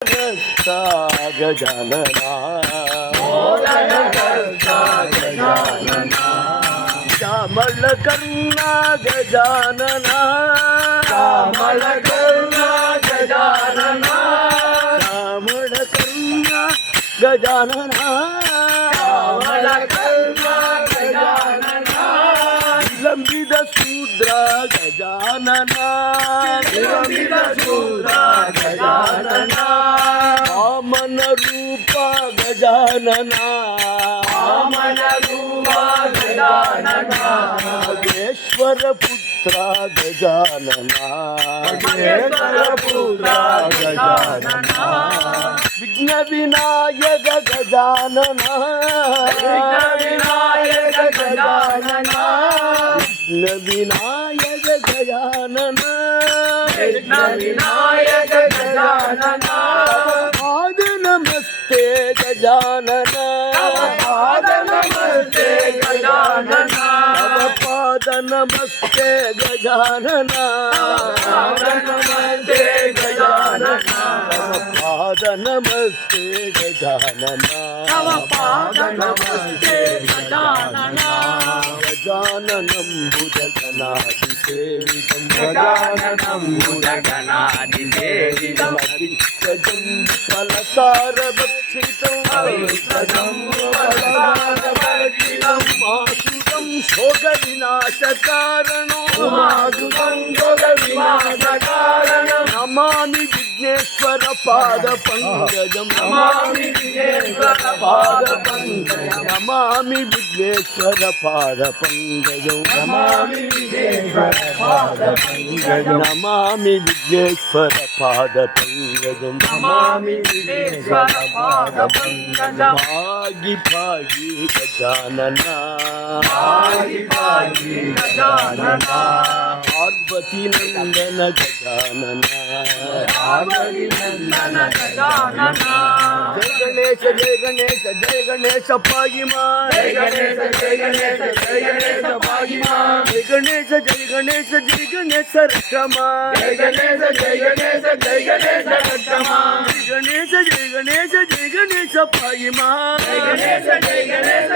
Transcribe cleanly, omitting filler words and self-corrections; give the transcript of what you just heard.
मोदकर्ता गजानना श्यामलकर्णा गजानना श्यामलकर्णा गजानना विलंबित शूद्र गजानना वामन रूप गजानना महेश्वर पुत्र गजानना विघ्न विनायक गजानना पाद नमस्ते गजानना पाद नमस्ते गजानना पाद नमस्ते गजानना पाद नमस्ते गजानना गजाननं भुजगणादिसेवितं गजं फलसारभक्षितं मासुतं शोकविनाशकारणं नमामि विघ्नेश्वर पादपङ्कजं नमामि विघ्नेश्वर पादपङ्कजं नमामि विघ्नेश्वर पादपङ्कजं नमामि विघ्नेश्वर पादपङ्कजं नमामि विघ्नेश्वर पादपङ्कजं नमामि विघ्नेश्वर पादपङ्कजं भागि भागि गजानना भागि भागि गजानना पार्वती नंदन गजानना पार्वती नंदन गजानना जय गणेश जय गणेश जय गणेश पाहि मां जय गणेश जय गणेश जय गणेश पाहि मां जय गणेश जय गणेश जय गणेश रक्षमा जय गणेश जय गणेश जय गणेश रक्षमा जय गणेश जय गणेश जय गणेश पाहि मां जय गणेश जय गणेश